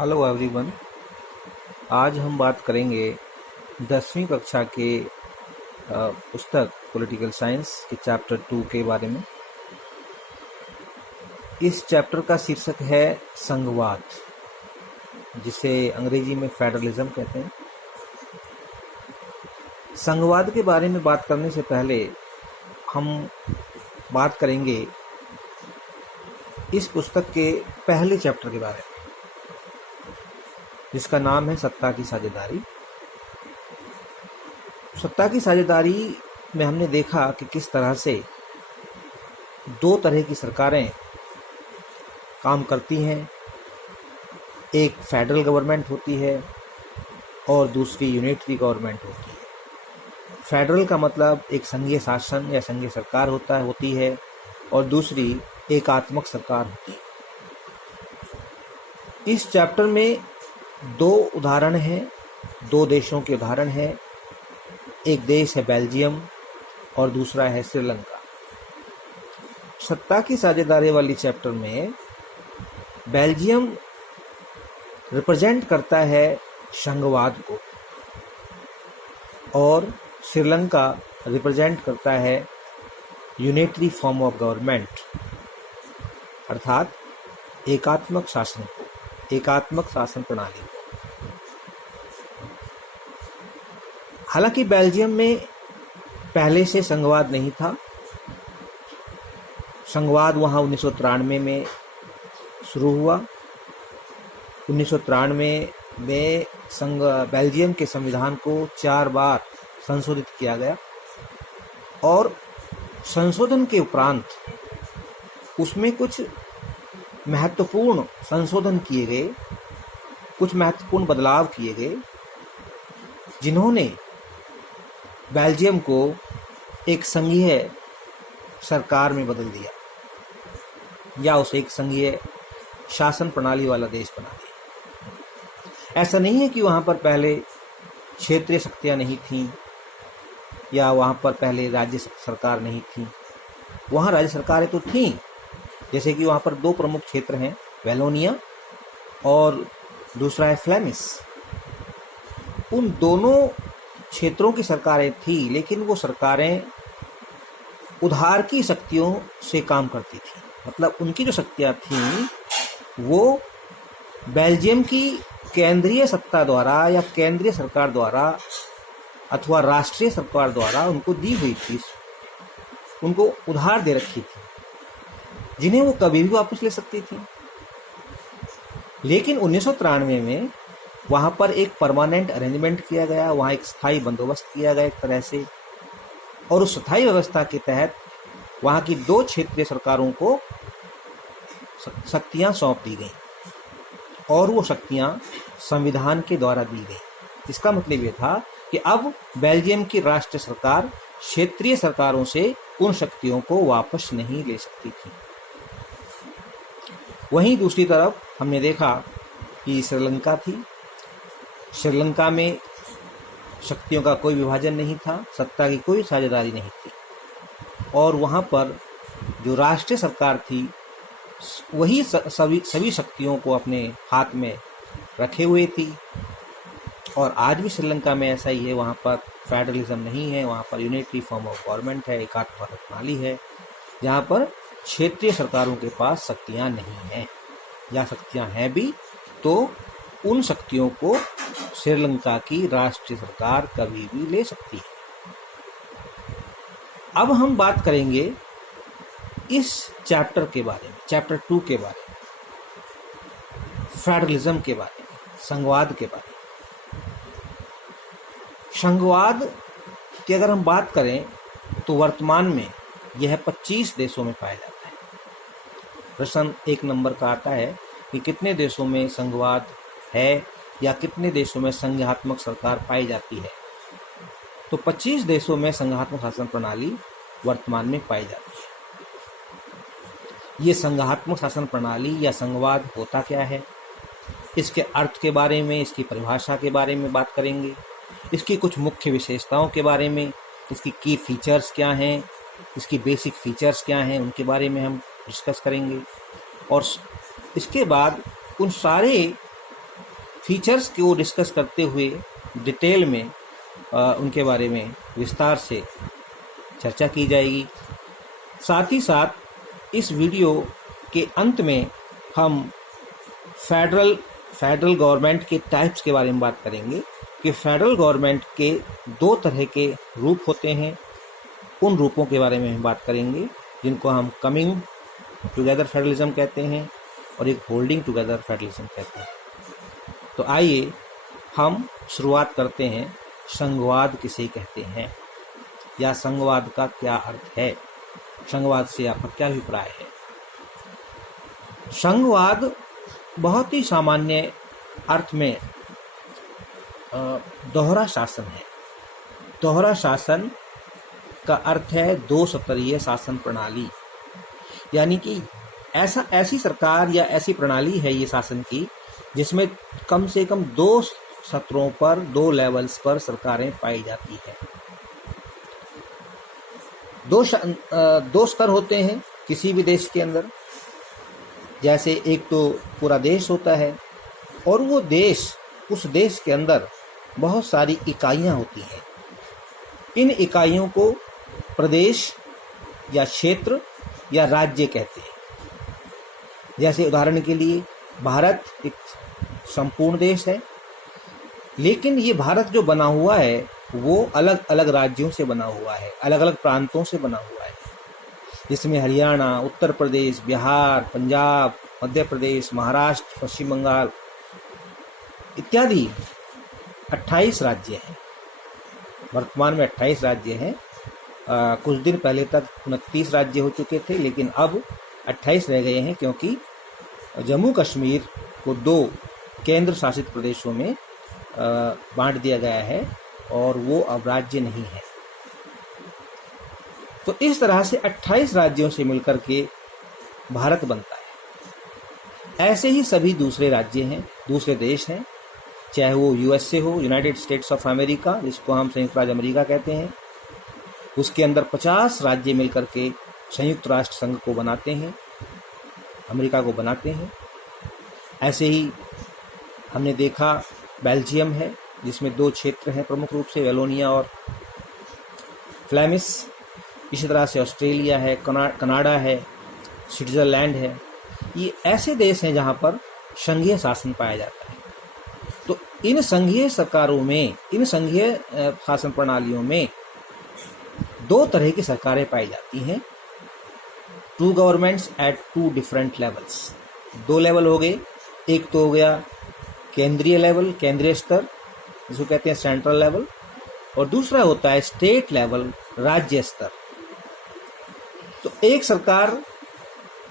Hello everyone. आज हम बात करेंगे 10वीं कक्षा के पुस्तक पॉलिटिकल साइंस के चैप्टर 2 के बारे में। इस चैप्टर का शीर्षक है संघवाद, जिसे अंग्रेजी में फेडरलिज्म कहते हैं। संघवाद के बारे में बात करने से पहले हम बात करेंगे इस पुस्तक के पहले चैप्टर के बारे में, जिसका नाम है सत्ता की साझेदारी। सत्ता की साझेदारी में हमने देखा कि किस तरह से दो तरह की सरकारें काम करती हैं। एक फेडरल गवर्नमेंट होती है और दूसरी यूनिटरी गवर्नमेंट होती है। फेडरल का मतलब एक संघीय शासन या संघीय सरकार होती है और दूसरी एकात्मक सरकार होती है। इस चैप्टर में दो उदाहरण हैं, दो देशों के उदाहरण हैं। एक देश है बेल्जियम और दूसरा है श्रीलंका। सत्ता की साझेदारी वाली चैप्टर में बेल्जियम रिप्रेजेंट करता है संघवाद को और श्रीलंका रिप्रेजेंट करता है यूनिटरी फॉर्म ऑफ गवर्नमेंट, अर्थात एकात्मक शासन को, एकात्मक शासन प्रणाली। हालांकि बेल्जियम में पहले से संघवाद नहीं था। संघवाद वहां 1993 में शुरू हुआ। 1993 में बेल्जियम के संविधान को 4 बार संशोधित किया गया और संशोधन के उपरांत उसमें कुछ महत्वपूर्ण संशोधन किए गए, कुछ महत्वपूर्ण बदलाव किए गए, जिन्होंने बेल्जियम को एक संघीय सरकार में बदल दिया या उसे एक संघीय शासन प्रणाली वाला देश बना दिया। ऐसा नहीं है कि वहाँ पर पहले क्षेत्रीय शक्तियाँ नहीं थीं या वहाँ पर पहले राज्य सरकार नहीं थी। वहाँ राज्य सरकारें तो थीं, जैसे कि वहाँ पर 2 प्रमुख क्षेत्र हैं, वेलोनिया और दूसरा है फ्लेमिश। उन दोनों क्षेत्रों की सरकारें थी, लेकिन वो सरकारें उधार की शक्तियों से काम करती थी। मतलब उनकी जो शक्तियाँ थीं वो बेल्जियम की केंद्रीय सत्ता द्वारा या केंद्रीय सरकार द्वारा अथवा राष्ट्रीय सरकार द्वारा उनको दी हुई थी, उनको उधार दे रखी थी, जिन्हें वो कभी भी वापस ले सकती थी। लेकिन 1993 में वहाँ पर एक परमानेंट अरेंजमेंट किया गया, वहाँ एक स्थायी बंदोबस्त किया गया एक तरह से, और उस स्थायी व्यवस्था के तहत वहाँ की 2 क्षेत्रीय सरकारों को शक्तियाँ सौंप दी गई और वो शक्तियाँ संविधान के द्वारा दी गई। इसका मतलब ये था कि अब बेल्जियम की राष्ट्रीय सरकार क्षेत्रीय सरकारों से उन शक्तियों को वापस नहीं ले सकती थी। वहीं दूसरी तरफ हमने देखा कि श्रीलंका थी। श्रीलंका में शक्तियों का कोई विभाजन नहीं था, सत्ता की कोई साझेदारी नहीं थी और वहाँ पर जो राष्ट्रीय सरकार थी वही सभी शक्तियों को अपने हाथ में रखे हुए थी। और आज भी श्रीलंका में ऐसा ही है, वहाँ पर फेडरलिज्म नहीं है, वहाँ पर यूनिटरी फॉर्म ऑफ गवर्नमेंट है, एकात्मक प्रणाली है, जहाँ पर क्षेत्रीय सरकारों के पास शक्तियाँ नहीं हैं, या शक्तियाँ हैं भी तो उन शक्तियों को श्रीलंका की राष्ट्रीय सरकार कभी भी ले सकती है। अब हम बात करेंगे इस चैप्टर के बारे में, चैप्टर 2 के बारे में, फेडरलिज्म के बारे में, संघवाद के बारे में। संघवाद की अगर हम बात करें तो वर्तमान में यह 25 देशों में पाया जाता है। प्रश्न 1 नंबर का आता है कि कितने देशों में संघवाद है या कितने देशों में संघात्मक सरकार पाई जाती है। तो 25 देशों में संघात्मक शासन प्रणाली वर्तमान में पाई जाती है। ये संघात्मक शासन प्रणाली या संघवाद होता क्या है, इसके अर्थ के बारे में, इसकी परिभाषा के बारे में बात करेंगे, इसकी कुछ मुख्य विशेषताओं के बारे में, इसकी की फीचर्स क्या हैं, इसकी बेसिक फीचर्स क्या हैं, उनके बारे में हम डिस्कस करेंगे। और इसके बाद उन सारे फीचर्स को डिस्कस करते हुए डिटेल में उनके बारे में विस्तार से चर्चा की जाएगी। साथ ही साथ इस वीडियो के अंत में हम फेडरल गवर्नमेंट के टाइप्स के बारे में बात करेंगे कि फेडरल गवर्नमेंट के दो तरह के रूप होते हैं। उन रूपों के बारे में हम बात करेंगे जिनको हम कमिंग टुगेदर फेडरलिज्म कहते हैं और एक होल्डिंग टुगेदर फेडरलिज्म कहते हैं। तो आइए हम शुरुआत करते हैं, संघवाद किसे कहते हैं या संघवाद का क्या अर्थ है, संघवाद से आपका क्या अभिप्राय है। संघवाद बहुत ही सामान्य अर्थ में दोहरा शासन है। दोहरा शासन का अर्थ है दो स्तरीय शासन प्रणाली, यानी कि ऐसी सरकार या ऐसी प्रणाली है ये शासन की जिसमें कम से कम दो सत्रों पर, दो लेवल्स पर सरकारें पाई जाती है। दो स्तर होते हैं किसी भी देश के अंदर। जैसे एक तो पूरा देश होता है और वो देश, उस देश के अंदर बहुत सारी इकाइयां होती हैं। इन इकाइयों को प्रदेश या क्षेत्र या राज्य कहते हैं। जैसे उदाहरण के लिए भारत एक संपूर्ण देश है, लेकिन ये भारत जो बना हुआ है वो अलग अलग राज्यों से बना हुआ है, अलग अलग प्रांतों से बना हुआ है, जिसमें हरियाणा, उत्तर प्रदेश, बिहार, पंजाब, मध्य प्रदेश, महाराष्ट्र, पश्चिम बंगाल इत्यादि 28 राज्य हैं। वर्तमान में 28 राज्य हैं। कुछ दिन पहले तक 29 राज्य हो चुके थे, लेकिन अब 28 रह गए हैं क्योंकि जम्मू कश्मीर को 2 केंद्र शासित प्रदेशों में बांट दिया गया है और वो अब राज्य नहीं है। तो इस तरह से 28 राज्यों से मिलकर के भारत बनता है। ऐसे ही सभी दूसरे राज्य हैं, दूसरे देश हैं, चाहे वो यूएसए हो, यूनाइटेड स्टेट्स ऑफ अमेरिका, जिसको हम संयुक्त राज्य अमेरिका कहते हैं। उसके अंदर 50 राज्य मिलकर के संयुक्त राष्ट्र संघ को बनाते हैं, अमेरिका को बनाते हैं। ऐसे ही हमने देखा बेल्जियम है, जिसमें 2 क्षेत्र हैं प्रमुख रूप से, वेलोनिया और फ्लैमिश। इसी तरह से ऑस्ट्रेलिया है, कनाडा है, स्विट्जरलैंड है। ये ऐसे देश हैं जहाँ पर संघीय शासन पाया जाता है। तो इन संघीय सरकारों में, इन संघीय शासन प्रणालियों में 2 तरह की सरकारें पाई जाती हैं। 2 governments eight 2 different levels. 2 level हो गए। एक तो हो गया केंद्रीय लेवल, केंद्रीय स्तर, जिसको कहते हैं सेंट्रल लेवल, और दूसरा होता है स्टेट लेवल, राज्य स्तर। तो एक सरकार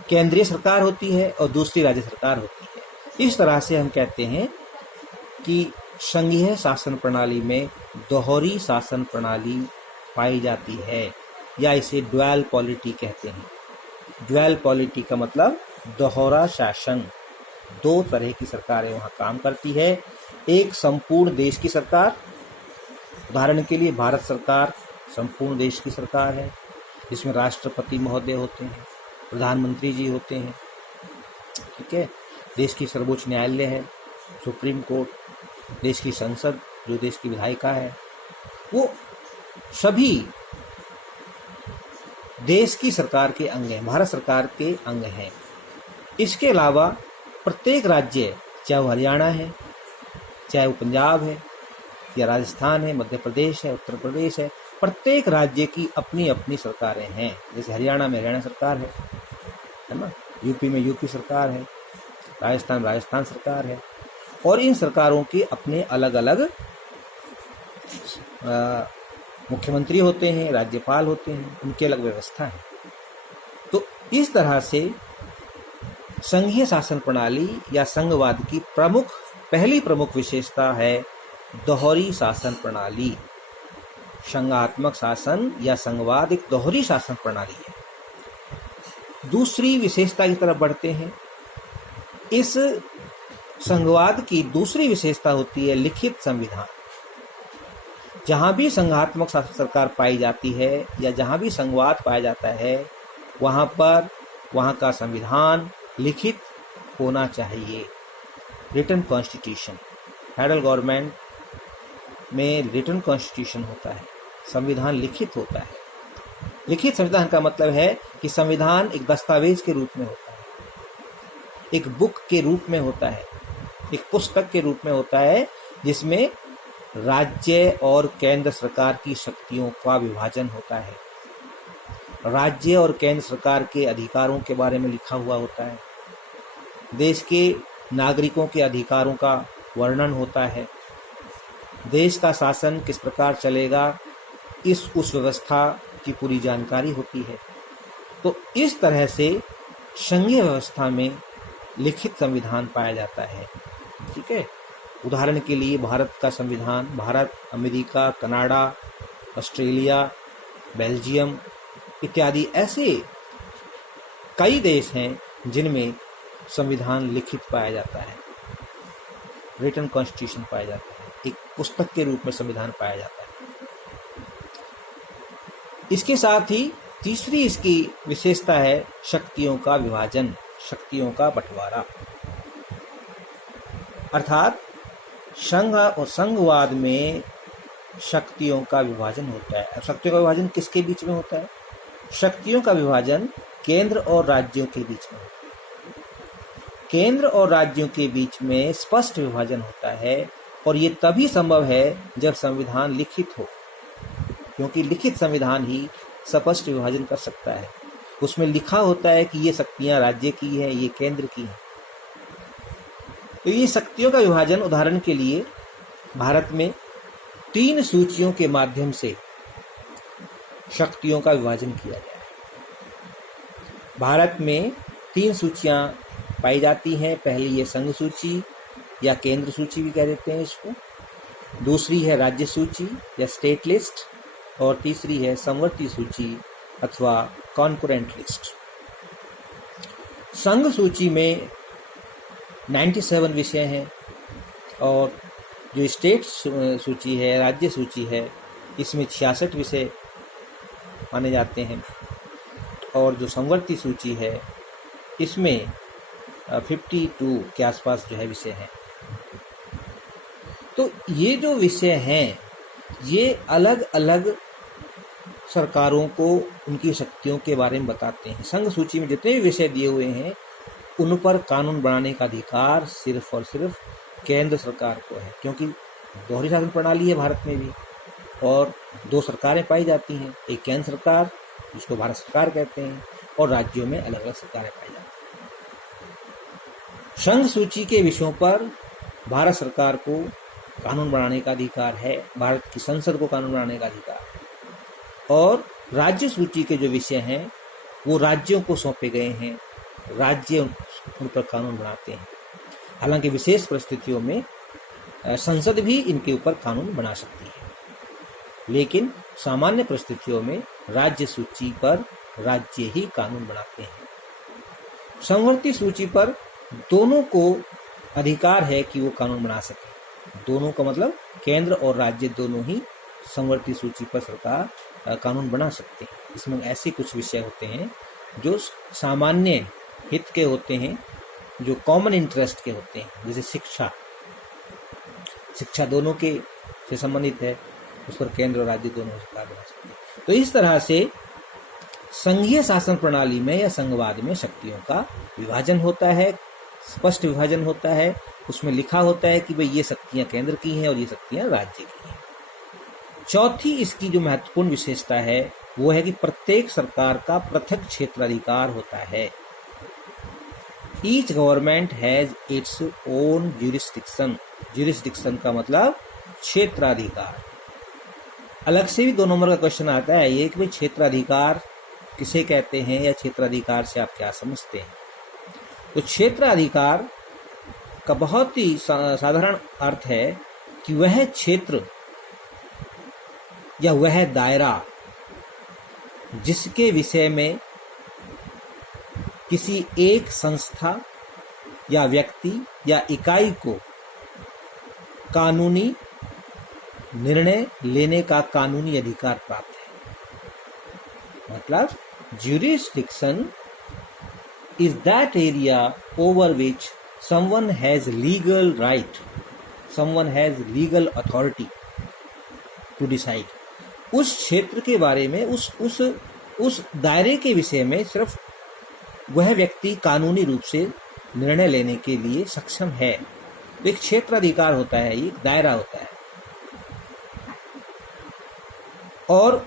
केंद्रीय सरकार होती है और दूसरी राज्य सरकार होती है। इस तरह से हम कहते हैं कि संघीय शासन प्रणाली में दोहरी शासन प्रणाली पाई जाती है, या इसे ड्यूअल पॉलिटी कहते हैं। ड्यूअल पॉलिटी का मतलब दोहरा शासन। 2 तरह की सरकारें वहाँ काम करती है। एक संपूर्ण देश की सरकार, उदाहरण के लिए भारत सरकार संपूर्ण देश की सरकार है, जिसमें राष्ट्रपति महोदय होते हैं, प्रधानमंत्री जी होते हैं, ठीक है। देश की सर्वोच्च न्यायालय है, सुप्रीम कोर्ट, देश की संसद जो देश की विधायिका है, वो सभी देश की सरकार के अंग हैं, भारत सरकार के अंग हैं। इसके अलावा प्रत्येक राज्य, चाहे वो हरियाणा है, चाहे वो पंजाब है या राजस्थान है, मध्य प्रदेश है, उत्तर प्रदेश है, प्रत्येक राज्य की अपनी अपनी सरकारें हैं। जैसे हरियाणा में हरियाणा सरकार है ना, यूपी में यूपी सरकार है, राजस्थान सरकार है, और इन सरकारों के अपने अलग अलग मुख्यमंत्री होते हैं, राज्यपाल होते हैं, उनकी अलग व्यवस्था है। तो इस तरह से संघीय शासन प्रणाली या संघवाद की पहली प्रमुख विशेषता है दोहरी शासन प्रणाली। संघात्मक शासन या संघवाद एक दोहरी शासन प्रणाली है। दूसरी विशेषता की तरफ बढ़ते हैं। इस संघवाद की दूसरी विशेषता होती है लिखित संविधान। जहां भी संघात्मक शासन सरकार पाई जाती है या जहां भी संघवाद पाया जाता है, वहां पर वहां का संविधान लिखित होना चाहिए, रिटन कॉन्स्टिट्यूशन। फेडरल गवर्नमेंट में रिटन कॉन्स्टिट्यूशन होता है, संविधान लिखित होता है। लिखित संविधान का मतलब है कि संविधान एक दस्तावेज के रूप में होता है, एक बुक के रूप में होता है, एक पुस्तक के रूप में होता है, जिसमें राज्य और केंद्र सरकार की शक्तियों का विभाजन होता है, राज्य और केंद्र सरकार के अधिकारों के बारे में लिखा हुआ होता है, देश के नागरिकों के अधिकारों का वर्णन होता है, देश का शासन किस प्रकार चलेगा उस व्यवस्था की पूरी जानकारी होती है। तो इस तरह से संघीय व्यवस्था में लिखित संविधान पाया जाता है। ठीक है, उदाहरण के लिए भारत का संविधान, Bharat, America, Canada, Australia, Belgium इत्यादि ऐसे कई देश हैं जिनमें संविधान लिखित पाया जाता है, रिटन कॉन्स्टिट्यूशन पाया जाता है, एक पुस्तक के रूप में संविधान पाया जाता है। इसके साथ ही तीसरी इसकी विशेषता है शक्तियों का विभाजन, शक्तियों का बंटवारा। अर्थात संघ और संघवाद में शक्तियों का विभाजन होता है। अब शक्तियों का विभाजन किसके बीच में होता है? शक्तियों का विभाजन केंद्र और राज्यों के बीच में होता है। केंद्र और राज्यों के बीच में स्पष्ट विभाजन होता है और ये तभी संभव है जब संविधान लिखित हो, क्योंकि लिखित संविधान ही स्पष्ट विभाजन कर सकता है। उसमें लिखा होता है कि ये शक्तियां राज्य की है, ये केंद्र की है। तो ये शक्तियों का विभाजन, उदाहरण के लिए भारत में 3 सूचियों के माध्यम से शक्तियों का विभाजन किया गया है। भारत में 3 सूचियां पाई जाती हैं। पहली ये संघ सूची या केंद्र सूची भी कह देते हैं इसको, दूसरी है राज्य सूची या स्टेट लिस्ट, और तीसरी है समवर्ती सूची अथवा कॉन्करेंट लिस्ट। संघ सूची में 97 विषय हैं और जो स्टेट सूची है, राज्य सूची है, इसमें 66 विषय माने जाते हैं, और जो समवर्ती सूची है इसमें 52 के आसपास जो है विषय हैं। तो ये जो विषय हैं ये अलग अलग सरकारों को उनकी शक्तियों के बारे में बताते हैं। संघ सूची में जितने भी विषय दिए हुए हैं उन पर कानून बनाने का अधिकार सिर्फ और सिर्फ केंद्र सरकार को है, क्योंकि दोहरी शासन प्रणाली है भारत में भी और 2 सरकारें पाई जाती हैं, एक केंद्र सरकार जिसको भारत सरकार कहते हैं और राज्यों में अलग अलग सरकारें पाई जाती हैं। संघ सूची के विषयों पर भारत सरकार को कानून बनाने का अधिकार है, भारत की संसद को कानून बनाने का अधिकार है, और राज्य सूची के जो विषय हैं वो राज्यों को सौंपे गए हैं, राज्य उन पर कानून बनाते हैं। हालांकि विशेष परिस्थितियों में संसद भी इनके ऊपर कानून बना सकती है, लेकिन सामान्य परिस्थितियों में राज्य सूची पर राज्य ही कानून बनाते हैं। समवर्ती सूची पर दोनों को अधिकार है कि वो कानून बना सके। दोनों का मतलब केंद्र और राज्य दोनों ही समवर्ती सूची पर सरकार कानून बना सकते हैं। इसमें ऐसे कुछ विषय होते हैं जो सामान्य हित के होते हैं, जो कॉमन इंटरेस्ट के होते हैं, जैसे शिक्षा दोनों के से संबंधित है, उस पर केंद्र और राज्य दोनों सरकार बना सकते हैं। तो इस तरह से संघीय शासन प्रणाली में या संघवाद में शक्तियों का विभाजन होता है, स्पष्ट विभाजन होता है। उसमें लिखा होता है कि भाई ये शक्तियां केंद्र की हैं और ये शक्तियां राज्य की हैं। चौथी इसकी जो महत्वपूर्ण विशेषता है वो है कि प्रत्येक सरकार का पृथक क्षेत्राधिकार होता है। Each government has its own jurisdiction. Jurisdiction का मतलब क्षेत्राधिकार। अलग से भी 2 नंबर का क्वेश्चन आता है ये कि भाई क्षेत्राधिकार किसे कहते हैं या क्षेत्राधिकार से आप क्या समझते हैं। तो क्षेत्राधिकार का बहुत ही साधारण अर्थ है कि वह क्षेत्र या वह दायरा जिसके विषय में किसी एक संस्था या व्यक्ति या इकाई को कानूनी निर्णय लेने का कानूनी अधिकार प्राप्त है। मतलब jurisdiction is that area over which someone has legal right someone has legal authority to decide, उस क्षेत्र के बारे में, उस दायरे के विषय में सिर्फ वह व्यक्ति कानूनी रूप से निर्णय लेने के लिए सक्षम है। तो एक क्षेत्राधिकार होता है, एक दायरा होता है। और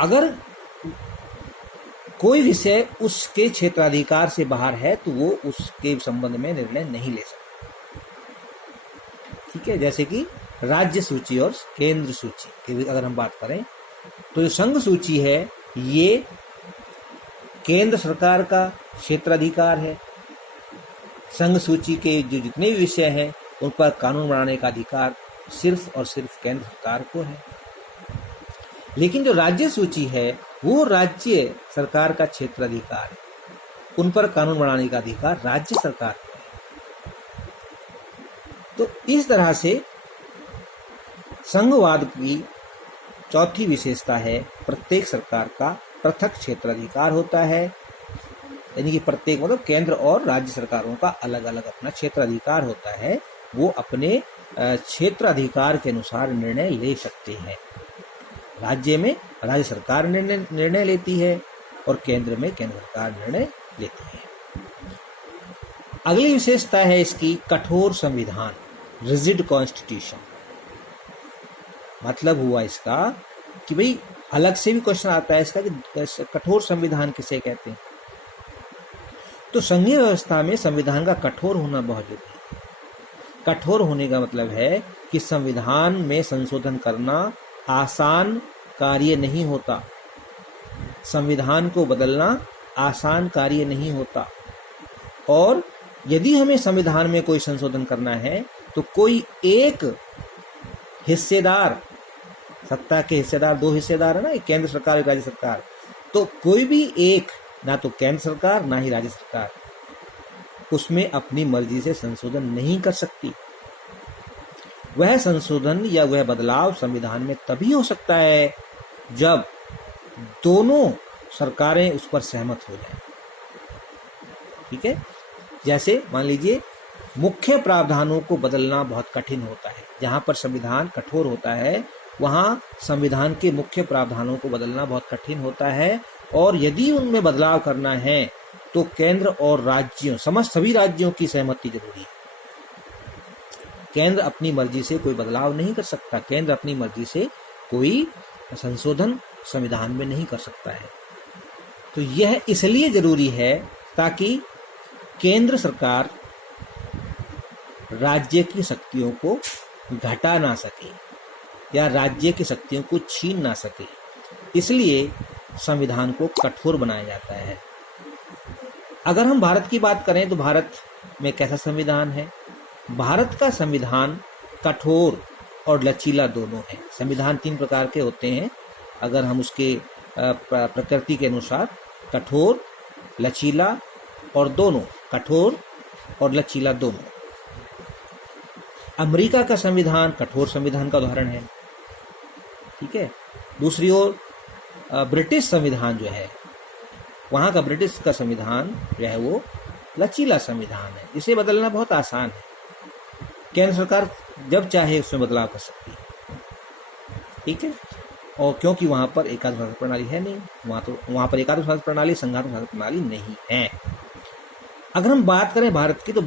अगर कोई विषय उसके क्षेत्राधिकार से बाहर है तो वो उसके संबंध में निर्णय नहीं ले सकता। ठीक है, जैसे कि राज्य सूची और केंद्र सूची की अगर हम बात करें तो जो संघ सूची है ये केंद्र सरकार का क्षेत्राधिकार है। संघ सूची के जो जितने भी विषय हैं उन पर कानून बनाने का अधिकार सिर्फ और सिर्फ केंद्र सरकार को है। लेकिन जो राज्य सूची है वो राज्य सरकार का क्षेत्राधिकार है, उन पर कानून बनाने का अधिकार राज्य सरकार को है। तो इस तरह से संघवाद की चौथी विशेषता है प्रत्येक सरकार का पृथक क्षेत्राधिकार होता है। यानी कि प्रत्येक मतलब केंद्र और राज्य सरकारों का अलग अलग अपना क्षेत्राधिकार होता है, वो अपने क्षेत्राधिकार के अनुसार निर्णय ले सकते हैं। राज्य में राज्य सरकार निर्णय लेती है और केंद्र में केंद्र सरकार निर्णय लेती है। अगली विशेषता है इसकी कठोर संविधान, रिजिड कॉन्स्टिट्यूशन। मतलब हुआ इसका कि भाई अलग से भी क्वेश्चन आता है इसका कि कठोर संविधान किसे कहते हैं। तो संघीय व्यवस्था में संविधान का कठोर होना बहुत जरूरी है। कठोर होने का मतलब है कि संविधान में संशोधन करना आसान कार्य नहीं होता, संविधान को बदलना आसान कार्य नहीं होता। और यदि हमें संविधान में कोई संशोधन करना है तो कोई एक हिस्सेदार, सत्ता के हिस्सेदार दो हिस्सेदार है ना, एक केंद्र सरकार एक राज्य सरकार, तो कोई भी एक, ना तो केंद्र सरकार ना ही राज्य सरकार, उसमें अपनी मर्जी से संशोधन नहीं कर सकती। वह संशोधन या वह बदलाव संविधान में तभी हो सकता है जब दोनों सरकारें उस पर सहमत हो जाएं। ठीक है, जैसे मान लीजिए मुख्य प्रावधानों को बदलना बहुत कठिन होता है। जहां पर संविधान कठोर होता है वहां संविधान के मुख्य प्रावधानों को बदलना बहुत कठिन होता है, और यदि उनमें बदलाव करना है तो केंद्र और राज्यों, सभी राज्यों की सहमति जरूरी है। केंद्र अपनी मर्जी से कोई बदलाव नहीं कर सकता, केंद्र अपनी मर्जी से कोई संशोधन संविधान में नहीं कर सकता है। तो यह इसलिए जरूरी है ताकि केंद्र सरकार राज्य की शक्तियों को घटा ना सके या राज्य की शक्तियों को छीन ना सके, इसलिए संविधान को कठोर बनाया जाता है। अगर हम भारत की बात करें तो भारत में कैसा संविधान है? भारत का संविधान कठोर और लचीला दोनों है। संविधान 3 प्रकार के होते हैं अगर हम उसके प्रकृति के अनुसार, कठोर, लचीला और दोनों, कठोर और लचीला दोनों। अमेरिका का संविधान कठोर संविधान का उदाहरण है। ठीक है, दूसरी ओर ब्रिटिश संविधान जो है, वहां का ब्रिटिश का संविधान जो है वो लचीला संविधान है, इसे बदलना बहुत आसान है। केंद्र सरकार जब चाहे उसमें बदलाव कर सकती है। ठीक है, और क्योंकि वहां पर एकात्म शासन प्रणाली है नहीं, वहां पर एकात्म शासन प्रणाली, संघात्म शासन प्रणाली नहीं है। अगर हम बात करें भारत की, तो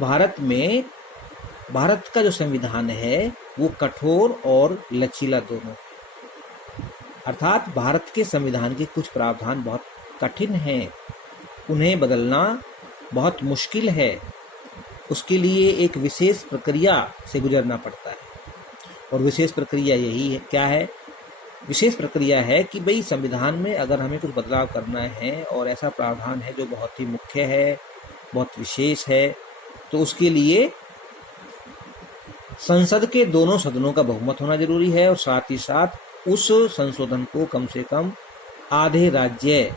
भारत का जो संविधान है वो कठोर और लचीला दोनों, अर्थात भारत के संविधान के कुछ प्रावधान बहुत कठिन हैं, उन्हें बदलना बहुत मुश्किल है। उसके लिए एक विशेष प्रक्रिया से गुजरना पड़ता है, और विशेष प्रक्रिया यही है, क्या है? विशेष प्रक्रिया है कि भाई संविधान में अगर हमें कुछ बदलाव करना है और ऐसा प्रावधान है जो बहुत ही मुख्य है, बहुत विशेष है, तो उसके लिए संसद के दोनों सदनों का बहुमत होना जरूरी है, और साथ ही साथ उस संशोधन को कम से कम आधे राज्य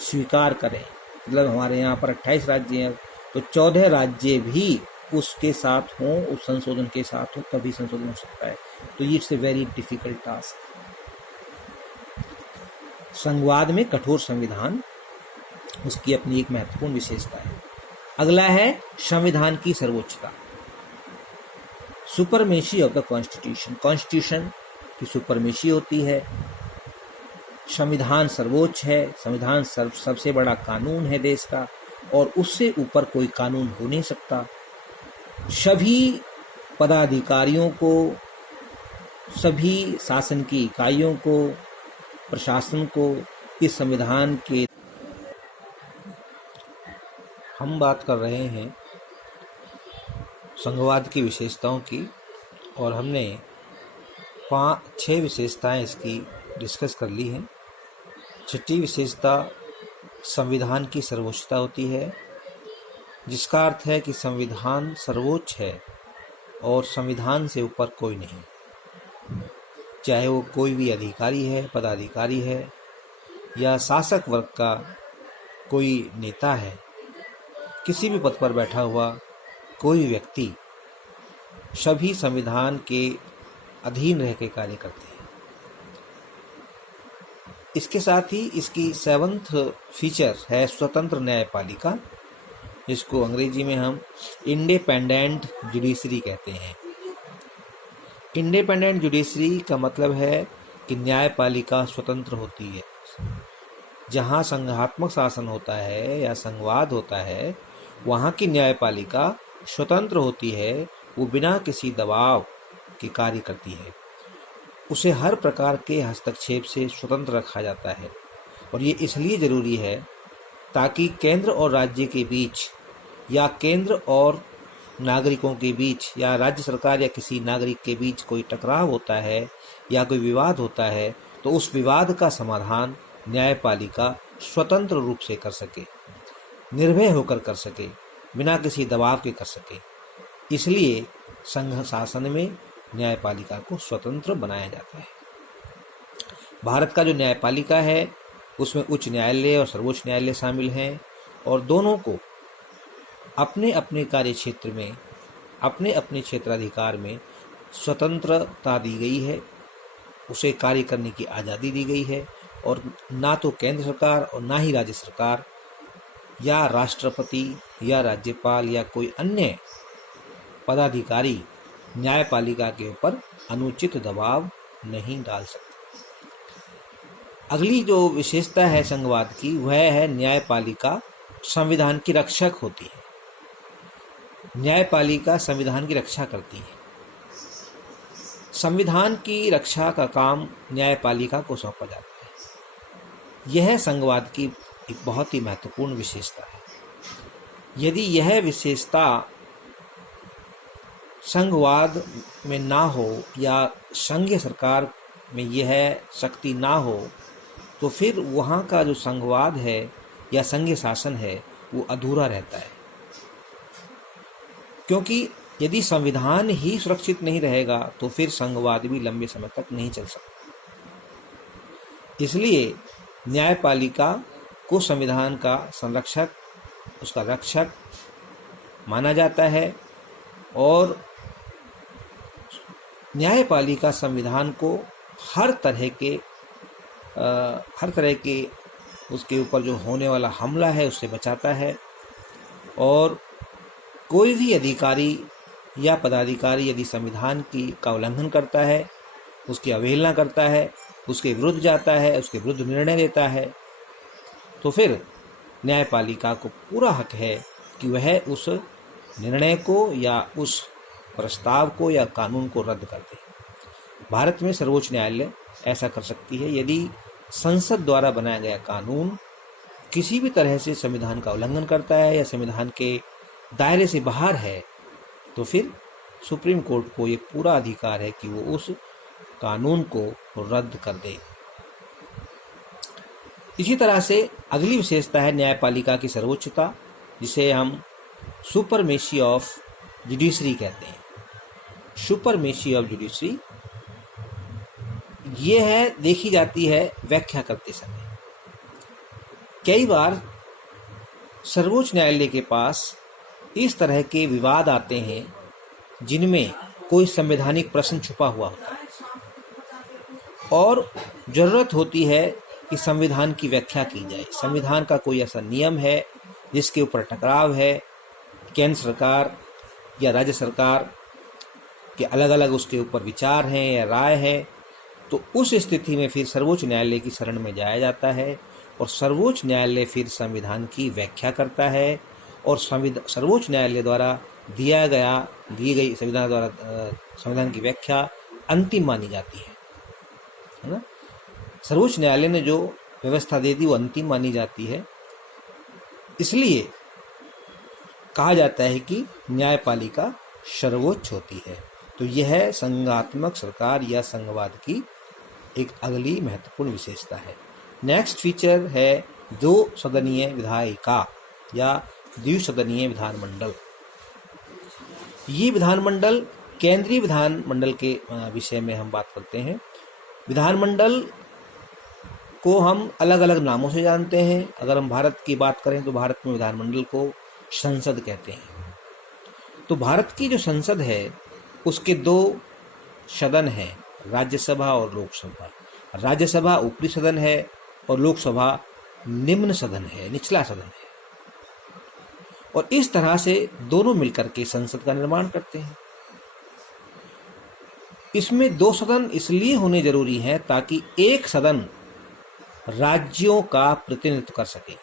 स्वीकार करें। मतलब हमारे यहाँ पर 28 राज्य हैं, तो 14 राज्य भी उसके साथ हों, उस संशोधन के साथ हो, तभी संशोधन हो सकता है। तो ये it's a very difficult task. संघवाद में कठोर संविधान उसकी अपनी एक महत्वपूर्ण विशेषता है। अगला है संविधान की सर्वोच्चता। सुपरमेशी ऑफ द कॉन्स्टिट्यूशन, कॉन्स्टिट्यूशन की सुपरमेशी होती है। संविधान सर्वोच्च है, संविधान सबसे बड़ा कानून है देश का, और उससे ऊपर कोई कानून हो नहीं सकता। सभी पदाधिकारियों को, सभी शासन की इकाइयों को, प्रशासन को इस संविधान के, हम बात कर रहे हैं संघवाद की विशेषताओं की, और हमने 5-6 विशेषताएं इसकी डिस्कस कर ली हैं। छठी विशेषता संविधान की सर्वोच्चता होती है, जिसका अर्थ है कि संविधान सर्वोच्च है और संविधान से ऊपर कोई नहीं, चाहे वो कोई भी अधिकारी है, पदाधिकारी है, या शासक वर्ग का कोई नेता है, किसी भी पद पर बैठा हुआ कोई व्यक्ति, सभी संविधान के अधीन रह के कार्य करते हैं। इसके साथ ही इसकी 7th फीचर है स्वतंत्र न्यायपालिका, जिसको अंग्रेजी में हम इंडिपेंडेंट जुडिशरी कहते हैं। इंडिपेंडेंट जुडिशरी का मतलब है कि न्यायपालिका स्वतंत्र होती है। जहाँ संघात्मक शासन होता है या संघवाद होता है, वहाँ की न्यायपालिका स्वतंत्र होती है, वो बिना किसी दबाव के कार्य करती है, उसे हर प्रकार के हस्तक्षेप से स्वतंत्र रखा जाता है। और ये इसलिए ज़रूरी है ताकि केंद्र और राज्य के बीच, या केंद्र और नागरिकों के बीच, या राज्य सरकार या किसी नागरिक के बीच कोई टकराव होता है या कोई विवाद होता है, तो उस विवाद का समाधान न्यायपालिका स्वतंत्र रूप से कर सके, निर्भय होकर कर सके, बिना किसी दबाव के कर सके। इसलिए संघ शासन में न्यायपालिका को स्वतंत्र बनाया जाता है। भारत का जो न्यायपालिका है उसमें उच्च न्यायालय और सर्वोच्च न्यायालय शामिल हैं, और दोनों को अपने अपने कार्य क्षेत्र में, अपने अपने क्षेत्राधिकार में स्वतंत्रता दी गई है, उसे कार्य करने की आज़ादी दी गई है। और ना तो केंद्र सरकार और ना ही राज्य सरकार या राष्ट्रपति या राज्यपाल या कोई अन्य पदाधिकारी न्यायपालिका के ऊपर अनुचित दबाव नहीं डाल सकते। अगली जो विशेषता है संघवाद की, वह है न्यायपालिका संविधान की रक्षक होती है। न्यायपालिका संविधान की रक्षा करती है। संविधान की रक्षा का काम न्यायपालिका को सौंपा जाता है। यह संघवाद की एक बहुत ही महत्वपूर्ण विशेषता है। यदि यह विशेषता संघवाद में ना हो, या संघीय सरकार में यह शक्ति ना हो, तो फिर वहाँ का जो संघवाद है या संघीय शासन है वो अधूरा रहता है। क्योंकि यदि संविधान ही सुरक्षित नहीं रहेगा तो फिर संघवाद भी लंबे समय तक नहीं चल सकता। इसलिए न्यायपालिका को संविधान का संरक्षक, उसका रक्षक माना जाता है, और न्यायपालिका संविधान को हर तरह के उसके ऊपर जो होने वाला हमला है उससे बचाता है। और कोई भी अधिकारी या पदाधिकारी यदि संविधान का उल्लंघन करता है, उसकी अवहेलना करता है, उसके विरुद्ध जाता है, उसके विरुद्ध निर्णय लेता है, तो फिर न्यायपालिका को पूरा हक है कि वह उस निर्णय को या उस प्रस्ताव को या कानून को रद्द कर दे। भारत में सर्वोच्च न्यायालय ऐसा कर सकती है। यदि संसद द्वारा बनाया गया कानून किसी भी तरह से संविधान का उल्लंघन करता है या संविधान के दायरे से बाहर है, तो फिर सुप्रीम कोर्ट को ये पूरा अधिकार है कि वो उस कानून को रद्द कर दे। इसी तरह से अगली विशेषता है न्यायपालिका की सर्वोच्चता, जिसे हम सुपरमेशी ऑफ जुडिशरी कहते हैं। सुपरमेशी ऑफ जुडिशरी ये है, देखी जाती है व्याख्या करते समय। कई बार सर्वोच्च न्यायालय के पास इस तरह के विवाद आते हैं जिनमें कोई संवैधानिक प्रश्न छुपा हुआ होता है, और जरूरत होती है कि संविधान की व्याख्या की जाए। संविधान का कोई ऐसा नियम है जिसके ऊपर टकराव है, केंद्र सरकार या राज्य सरकार कि अलग अलग उसके ऊपर विचार हैं या राय है, तो उस स्थिति में फिर सर्वोच्च न्यायालय की शरण में जाया जाता है और सर्वोच्च न्यायालय फिर संविधान की व्याख्या करता है और सर्वोच्च न्यायालय द्वारा दी गई संविधान की व्याख्या अंतिम मानी जाती है ना। सर्वोच्च न्यायालय ने जो व्यवस्था दे दी वो अंतिम मानी जाती है। इसलिए कहा जाता है कि न्यायपालिका सर्वोच्च होती है। तो यह संघात्मक सरकार या संघवाद की एक अगली महत्वपूर्ण विशेषता है। नेक्स्ट फीचर है दो सदनीय विधायिका या द्विसदनीय विधानमंडल। ये विधानमंडल केंद्रीय विधानमंडल के विषय में हम बात करते हैं। विधानमंडल को हम अलग अलग नामों से जानते हैं। अगर हम भारत की बात करें तो भारत में विधानमंडल को संसद कहते हैं। तो भारत की जो संसद है उसके दो सदन हैं, राज्यसभा और लोकसभा। राज्यसभा ऊपरी सदन है और लोकसभा निम्न सदन है, निचला सदन है। और इस तरह से दोनों मिलकर के संसद का निर्माण करते हैं। इसमें दो सदन इसलिए होने जरूरी हैं ताकि एक सदन राज्यों का प्रतिनिधित्व कर सके।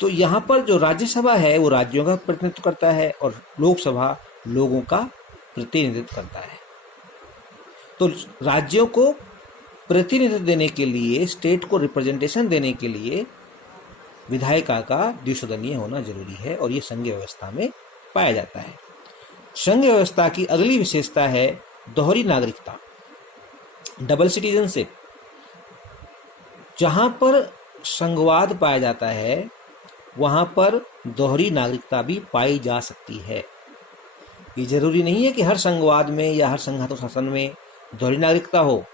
तो यहाँ पर जो राज्यसभा है वो राज्यों का प्रतिनिधित्व करता है और लोकसभा लोगों का प्रतिनिधित्व करता है। तो राज्यों को प्रतिनिधित्व देने के लिए, स्टेट को रिप्रेजेंटेशन देने के लिए विधायिका का द्विसदनीय होना जरूरी है और ये संघीय व्यवस्था में पाया जाता है। संघीय व्यवस्था की अगली विशेषता है दोहरी नागरिकता, डबल सिटीजनशिप। जहां पर संघवाद पाया जाता है वहां पर दोहरी नागरिकता भी पाई जा सकती है। ये जरूरी नहीं है कि हर संघवाद में या हर संघात्मक शासन में दोहरी नागरिकता हो,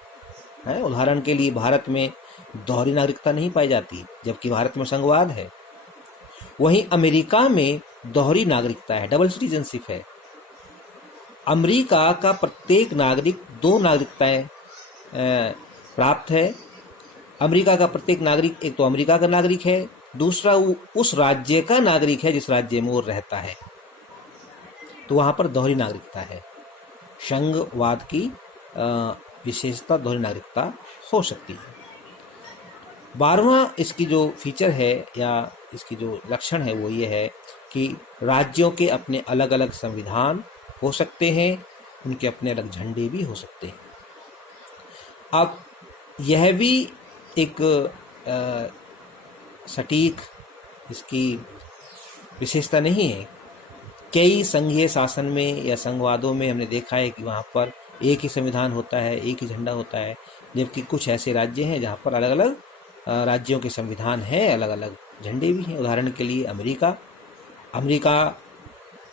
है। उदाहरण के लिए भारत में दोहरी नागरिकता नहीं पाई जाती जबकि भारत में संघवाद है। वहीं अमेरिका में दोहरी नागरिकता है, डबल सिटीजनशिप है। अमेरिका का प्रत्येक नागरिक दो नागरिकताएं प्राप्त है। अमेरिका का प्रत्येक नागरिक एक तो अमेरिका का नागरिक है, दूसरा उस राज्य का नागरिक है जिस राज्य में वो रहता है। तो वहां पर दोहरी नागरिकता है। संघवाद की विशेषता दोहरी नागरिकता हो सकती है। 12वां इसकी जो फीचर है या इसकी जो लक्षण है वो ये है कि राज्यों के अपने अलग अलग संविधान हो सकते हैं, उनके अपने अलग झंडे भी हो सकते हैं। अब यह भी एक सटीक इसकी विशेषता नहीं है। कई संघीय शासन में या संघवादों में हमने देखा है कि वहाँ पर एक ही संविधान होता है, एक ही झंडा होता है, जबकि कुछ ऐसे राज्य हैं जहाँ पर अलग अलग राज्यों के संविधान हैं, अलग अलग झंडे भी हैं। उदाहरण के लिए अमेरिका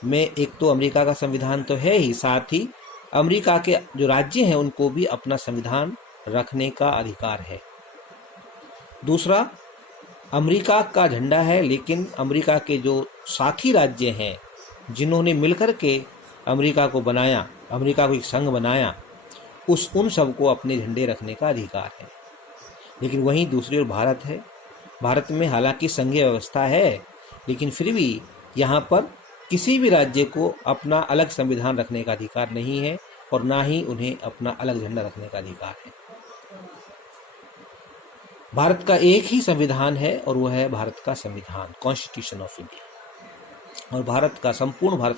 में एक तो अमेरिका का संविधान तो है ही, साथ ही अमेरिका के जो राज्य हैं उनको भी अपना संविधान रखने का अधिकार है। दूसरा, अमेरिका का झंडा है लेकिन अमेरिका के जो साथी राज्य हैं जिन्होंने मिलकर के अमेरिका को बनाया, अमेरिका को एक संघ बनाया, उन सबको अपने झंडे रखने का अधिकार है। लेकिन वहीं दूसरी ओर भारत है। भारत में हालांकि संघीय व्यवस्था है लेकिन फिर भी यहाँ पर किसी भी राज्य को अपना अलग संविधान रखने का अधिकार नहीं है और ना ही उन्हें अपना अलग झंडा रखने का अधिकार है। भारत का एक ही संविधान है और वह है भारत का संविधान, कॉन्स्टिट्यूशन ऑफ इंडिया। और भारत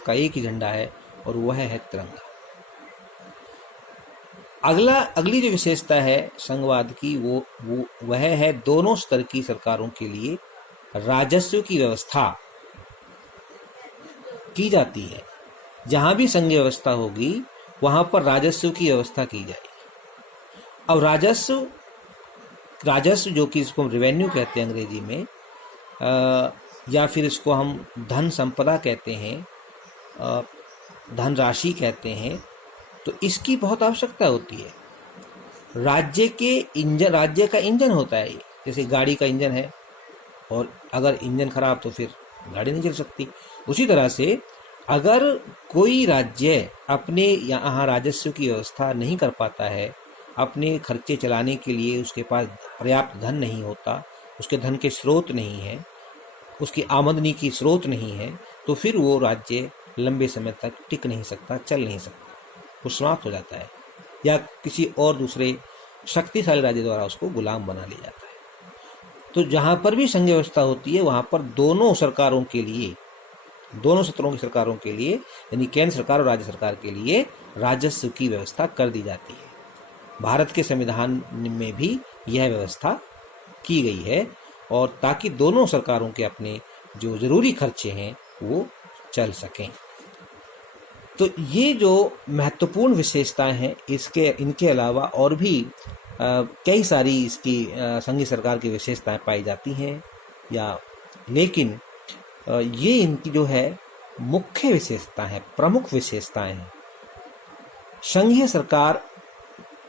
का एक ही झंडा है और वह है तिरंगा। अगली जो विशेषता है संघवाद की वह है दोनों स्तर की सरकारों के लिए राजस्व की व्यवस्था की जाती है। जहां भी संघीय व्यवस्था होगी वहां पर राजस्व की व्यवस्था की जाएगी। अब राजस्व जो कि इसको हम रेवेन्यू कहते हैं अंग्रेजी में, या फिर इसको हम धन संपदा कहते हैं, धनराशि कहते हैं, तो इसकी बहुत आवश्यकता होती है। राज्य का इंजन होता है ये। जैसे गाड़ी का इंजन है और अगर इंजन खराब तो फिर गाड़ी नहीं चल सकती। उसी तरह से अगर कोई राज्य अपने यहाँ राजस्व की व्यवस्था नहीं कर पाता है, अपने खर्चे चलाने के लिए उसके पास पर्याप्त धन नहीं होता, उसके धन के स्रोत नहीं है, उसकी आमदनी की स्रोत नहीं है, तो फिर वो राज्य लंबे समय तक टिक नहीं सकता, चल नहीं सकता, वो समाप्त हो जाता है या किसी और दूसरे शक्तिशाली राज्य द्वारा उसको गुलाम बना लिया जाता है। तो जहाँ पर भी संघ व्यवस्था होती है वहाँ पर दोनों सरकारों के लिए, दोनों सत्रों की सरकारों के लिए, यानी केंद्र सरकार और राज्य सरकार के लिए राजस्व की व्यवस्था कर दी जाती है। भारत के संविधान में भी यह व्यवस्था की गई है, और ताकि दोनों सरकारों के अपने जो जरूरी खर्चे हैं वो चल सकें। तो ये जो महत्वपूर्ण विशेषताएं हैं, इनके अलावा और भी कई सारी इसकी संघीय सरकार की विशेषताएं पाई जाती हैं, लेकिन ये इनकी जो है मुख्य विशेषता है, प्रमुख विशेषताएं हैं। संघीय सरकार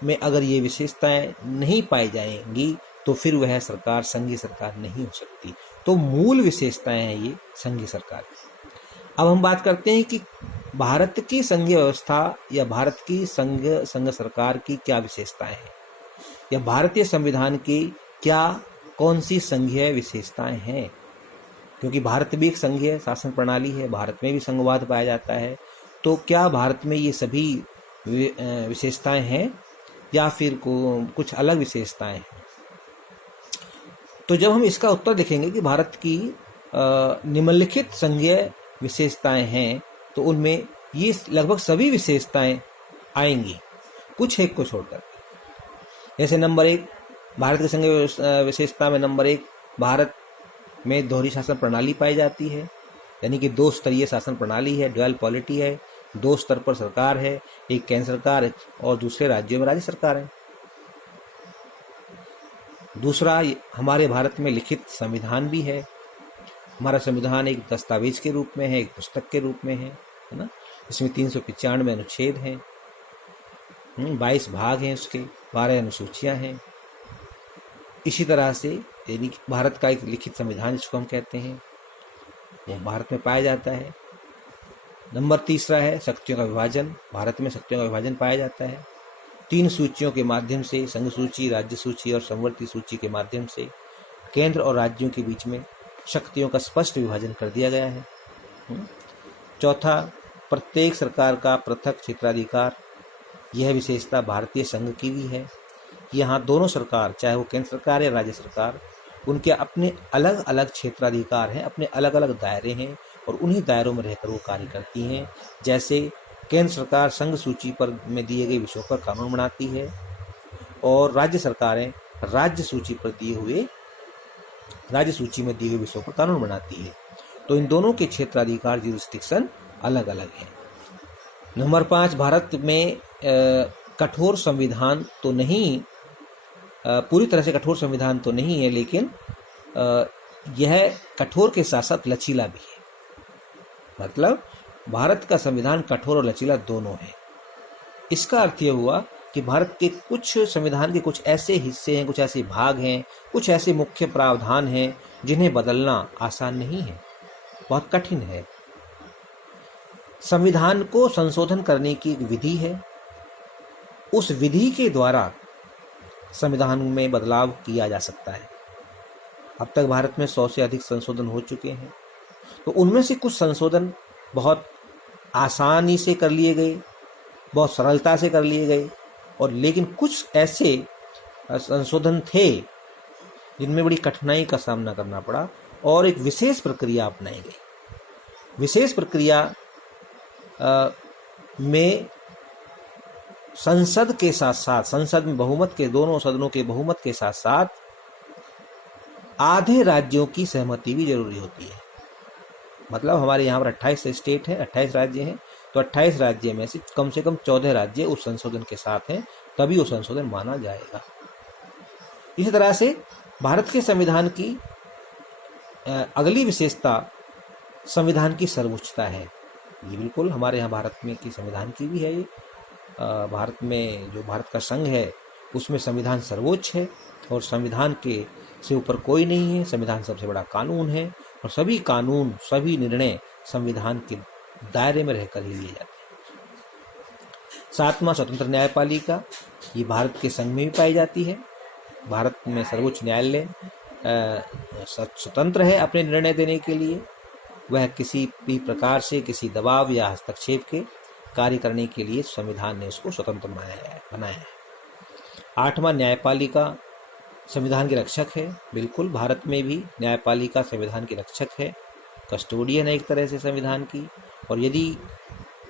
में अगर ये विशेषताएं नहीं पाई जाएंगी तो फिर वह सरकार संघीय सरकार नहीं हो सकती। तो मूल विशेषताएं हैं ये संघीय सरकार की। अब हम बात करते हैं कि भारत की संघीय व्यवस्था या भारत की संघ सरकार की क्या विशेषताएं हैं, या भारतीय संविधान की कौन सी संघीय विशेषताएं हैं। क्योंकि भारत भी एक संघीय शासन प्रणाली है, भारत में भी संघवाद पाया जाता है। तो क्या भारत में ये सभी विशेषताएं हैं या फिर कुछ अलग विशेषताएं हैं? तो जब हम इसका उत्तर देखेंगे कि भारत की निम्नलिखित संघीय विशेषताएं हैं, तो उनमें ये लगभग सभी विशेषताएं आएंगी, कुछ एक को छोड़कर। जैसे नंबर 1, भारत की संघीय विशेषता में नंबर 1, भारत में दोहरी शासन प्रणाली पाई जाती है, यानी कि 2 स्तरीय शासन प्रणाली है, ड्यूअल पॉलिटी है, 2 स्तर पर सरकार है, एक केंद्र सरकार और दूसरे राज्यों में राज्य सरकार है। दूसरा, हमारे भारत में लिखित संविधान भी है। हमारा संविधान एक दस्तावेज के रूप में है, एक पुस्तक के रूप में है ना। इसमें 395 अनुच्छेद हैं, 22 भाग हैं, उसके 12 अनुसूचियां हैं। इसी तरह से यानी भारत का एक लिखित संविधान जिसको हम कहते हैं वो भारत में पाया जाता है। नंबर 3 है शक्तियों का विभाजन। भारत में शक्तियों का विभाजन पाया जाता है 3 सूचियों के माध्यम से, संघ सूची, राज्य सूची और संवर्ती सूची के माध्यम से केंद्र और राज्यों के बीच में शक्तियों का स्पष्ट विभाजन कर दिया गया है। 4, प्रत्येक सरकार का पृथक क्षेत्राधिकार। यह विशेषता भारतीय संघ की भी है। यहाँ दोनों सरकार, चाहे वो केंद्र सरकार या राज्य सरकार, उनके अपने अलग अलग क्षेत्राधिकार हैं, अपने अलग अलग दायरे हैं, और उन्हीं दायरों में रहकर वो कार्य करती हैं। जैसे केंद्र सरकार संघ सूची पर में दिए गए विषयों पर कानून बनाती है, और राज्य सरकारें राज्य सूची में दिए हुए विषयों पर कानून बनाती है। तो इन दोनों के क्षेत्राधिकार, ज्यूरिसडिक्शन अलग अलग है। नंबर 5, भारत में कठोर संविधान तो नहीं, पूरी तरह से कठोर संविधान तो नहीं है, लेकिन यह कठोर के साथ साथ लचीला भी है। मतलब भारत का संविधान कठोर और लचीला दोनों है। इसका अर्थ यह हुआ कि भारत के कुछ संविधान के कुछ ऐसे हिस्से हैं, कुछ ऐसे भाग हैं, कुछ ऐसे मुख्य प्रावधान हैं जिन्हें बदलना आसान नहीं है, बहुत कठिन है। संविधान को संशोधन करने की एक विधि है, उस विधि के द्वारा संविधान में बदलाव किया जा सकता है। अब तक भारत में 100 से अधिक संशोधन हो चुके हैं। तो उनमें से कुछ संशोधन बहुत आसानी से कर लिए गए, बहुत सरलता से कर लिए गए, और लेकिन कुछ ऐसे संशोधन थे जिनमें बड़ी कठिनाई का सामना करना पड़ा और एक विशेष प्रक्रिया अपनाई गई। विशेष प्रक्रिया में संसद के साथ साथ, संसद में बहुमत के, दोनों सदनों के बहुमत के साथ साथ आधे राज्यों की सहमति भी जरूरी होती है। मतलब हमारे यहाँ पर 28 स्टेट हैं, 28 राज्य हैं, तो 28 राज्य में से कम 14 राज्य उस संशोधन के साथ हैं, तभी वो संशोधन माना जाएगा। इसी तरह से भारत के संविधान की अगली विशेषता संविधान की सर्वोच्चता है। ये बिल्कुल हमारे यहाँ भारत में की संविधान की भी है। ये भारत में जो भारत का संघ है उसमें संविधान सर्वोच्च है, और संविधान के से ऊपर कोई नहीं है। संविधान सबसे बड़ा कानून है, और सभी कानून, सभी निर्णय संविधान के दायरे में रहकर ही लिए जाते हैं। 7वां, स्वतंत्र न्यायपालिका। ये भारत के संघ में भी पाई जाती है। भारत में सर्वोच्च न्यायालय स्वतंत्र है अपने निर्णय देने के लिए, वह किसी भी प्रकार से किसी दबाव या हस्तक्षेप के कार्य करने के लिए संविधान ने उसको स्वतंत्र बनाया है। 8वां, न्यायपालिका संविधान के रक्षक है। बिल्कुल, भारत में भी न्यायपालिका संविधान की रक्षक है, कस्टोडियन है एक तरह से संविधान की। और यदि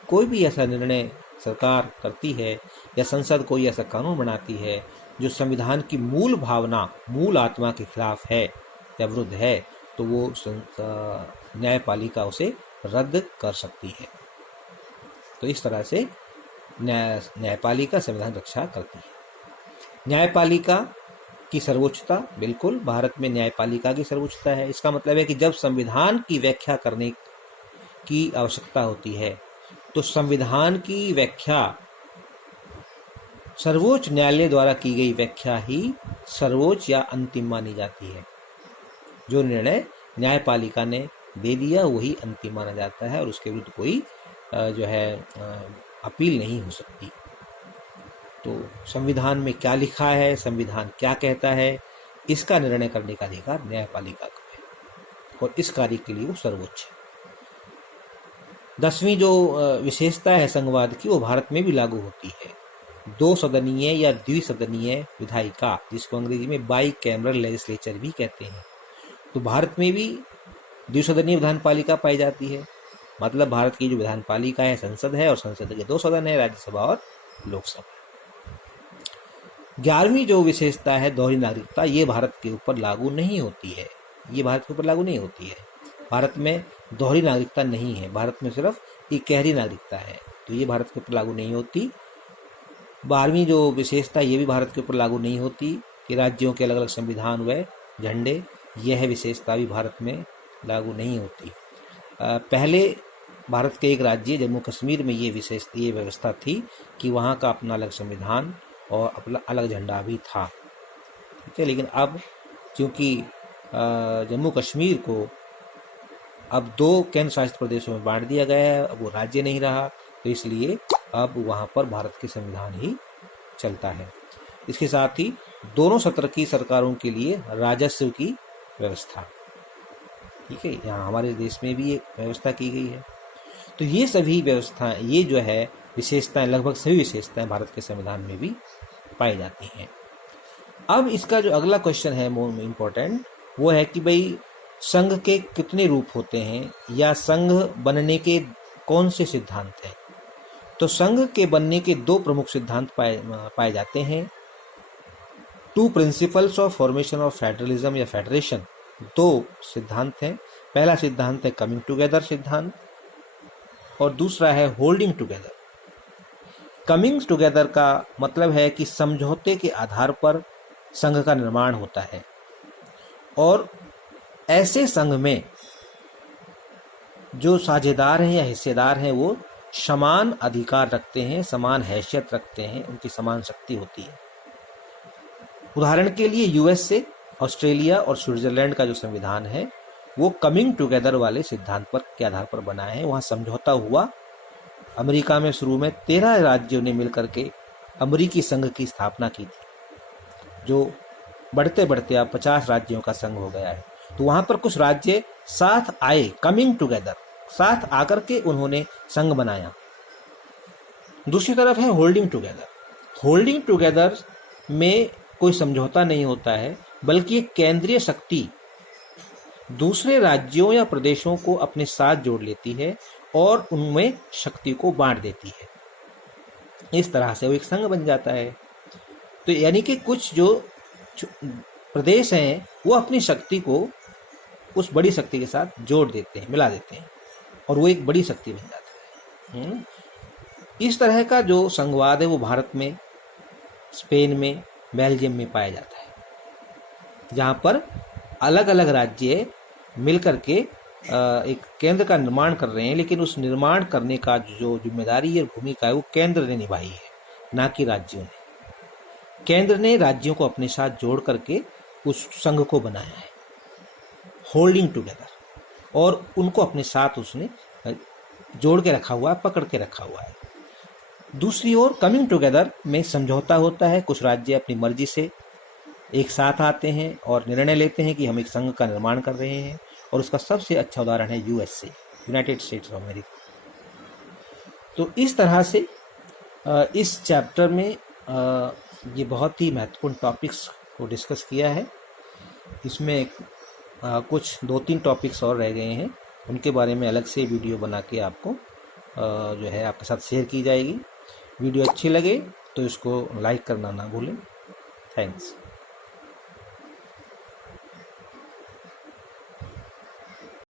कोई भी ऐसा निर्णय सरकार करती है या संसद कोई ऐसा कानून बनाती है जो संविधान की मूल भावना, मूल आत्मा के खिलाफ है या विरुद्ध है, तो वो न्यायपालिका उसे रद्द कर सकती है। तो इस तरह से न्यायपालिका संविधान रक्षा करती है। न्यायपालिका की सर्वोच्चता, बिल्कुल भारत में न्यायपालिका की सर्वोच्चता है। इसका मतलब है कि जब संविधान की व्याख्या करने की आवश्यकता होती है तो संविधान की व्याख्या सर्वोच्च न्यायालय द्वारा की गई व्याख्या ही सर्वोच्च या अंतिम मानी जाती है। जो निर्णय न्यायपालिका ने दे दिया वही अंतिम माना जाता है और उसके विरुद्ध कोई अपील नहीं हो सकती। तो संविधान में क्या लिखा है, संविधान क्या कहता है, इसका निर्णय करने का अधिकार न्यायपालिका को है और इस कार्य के लिए वो सर्वोच्च है। 10वीं जो विशेषता है संघवाद की, वो भारत में भी लागू होती है। 2 सदनीय या द्विसदनीय विधायिका, जिसको अंग्रेजी में बाई कैमरल लेजिस्लेचर भी कहते हैं, तो भारत में भी द्विसदनीय विधानपालिका पाई जाती है। मतलब भारत की जो विधानपालिका है संसद है और संसद के 2 सदन है, राज्यसभा और लोकसभा। 11वीं जो विशेषता है दोहरी नागरिकता, ये भारत के ऊपर लागू नहीं होती है। ये भारत के ऊपर लागू नहीं होती है। भारत में दोहरी नागरिकता नहीं है, भारत में सिर्फ इकहरी नागरिकता है, तो ये भारत के ऊपर लागू नहीं होती। 12वीं जो विशेषता, ये भी भारत के ऊपर लागू नहीं होती कि राज्यों के अलग अलग संविधान व झंडे, यह विशेषता भी भारत में लागू नहीं होती। पहले भारत के एक राज्य जम्मू कश्मीर में ये व्यवस्था थी कि वहाँ का अपना अलग संविधान और अपना अलग झंडा भी था, ठीक है। लेकिन अब क्योंकि जम्मू कश्मीर को अब 2 केंद्र शासित प्रदेशों में बांट दिया गया है, अब वो राज्य नहीं रहा, तो इसलिए अब वहाँ पर भारत के संविधान ही चलता है। इसके साथ ही दोनों सत्र की सरकारों के लिए राजस्व की व्यवस्था, ठीक है, यहाँ हमारे देश में भी ये व्यवस्था की गई है। तो ये सभी व्यवस्थाएं, ये जो है विशेषताएं, लगभग सभी विशेषताएं भारत के संविधान में भी पाई जाती हैं। अब इसका जो अगला क्वेश्चन है मोर इम्पोर्टेंट, वो है कि भाई संघ के कितने रूप होते हैं या संघ बनने के कौन से सिद्धांत हैं। तो संघ के बनने के 2 प्रमुख सिद्धांत पाए जाते हैं। 2 principles of formation of federalism या फेडरेशन, 2 सिद्धांत हैं। पहला सिद्धांत है कमिंग टुगेदर सिद्धांत और दूसरा है होल्डिंग टुगेदर। कमिंग टुगेदर का मतलब है कि समझौते के आधार पर संघ का निर्माण होता है और ऐसे संघ में जो साझेदार हैं या हिस्सेदार हैं वो समान अधिकार रखते हैं, समान हैसियत रखते हैं, उनकी समान शक्ति होती है। उदाहरण के लिए यूएसए, ऑस्ट्रेलिया और स्विट्जरलैंड का जो संविधान है वो कमिंग टुगेदर वाले सिद्धांत पर के आधार पर बना है। वहाँ समझौता हुआ। अमेरिका में शुरू में 13 राज्यों ने मिलकर के अमेरिकी संघ की स्थापना की थी, जो बढ़ते बढ़ते अब 50 राज्यों का संघ हो गया है। तो वहाँ पर कुछ राज्य साथ आए, कमिंग टुगेदर, साथ आकर के उन्होंने संघ बनाया। दूसरी तरफ है होल्डिंग टुगेदर। होल्डिंग टुगेदर में कोई समझौता नहीं होता है, बल्कि एक केंद्रीय शक्ति दूसरे राज्यों या प्रदेशों को अपने साथ जोड़ लेती है और उनमें शक्ति को बांट देती है। इस तरह से वो एक संघ बन जाता है। तो यानी कि कुछ जो प्रदेश हैं वो अपनी शक्ति को उस बड़ी शक्ति के साथ जोड़ देते हैं, मिला देते हैं और वो एक बड़ी शक्ति बन जाता है। इस तरह का जो संघवाद है वो भारत में, स्पेन में, बेल्जियम में पाया जाता है, जहाँ पर अलग अलग राज्य मिलकर के एक केंद्र का निर्माण कर रहे हैं, लेकिन उस निर्माण करने का जो जिम्मेदारी और भूमिका है वो केंद्र ने निभाई है, ना कि राज्यों ने। केंद्र ने राज्यों को अपने साथ जोड़ करके उस संघ को बनाया है, होल्डिंग टुगेदर, और उनको अपने साथ उसने जोड़ के रखा हुआ है, पकड़ के रखा हुआ है। दूसरी ओर कमिंग टुगेदर में समझौता होता है। कुछ राज्य अपनी मर्जी से एक साथ आते हैं और निर्णय लेते हैं कि हम एक संघ का निर्माण कर रहे हैं और उसका सबसे अच्छा उदाहरण है USA, United states of America. तो इस तरह से इस चैप्टर में ये बहुत ही महत्वपूर्ण टॉपिक्स को डिस्कस किया है। इसमें कुछ 2-3 टॉपिक्स और रह गए हैं, उनके बारे में अलग से वीडियो बना के आपको जो है आपके साथ शेयर की जाएगी। वीडियो अच्छी लगे तो इसको लाइक करना ना भूलें। थैंक्स।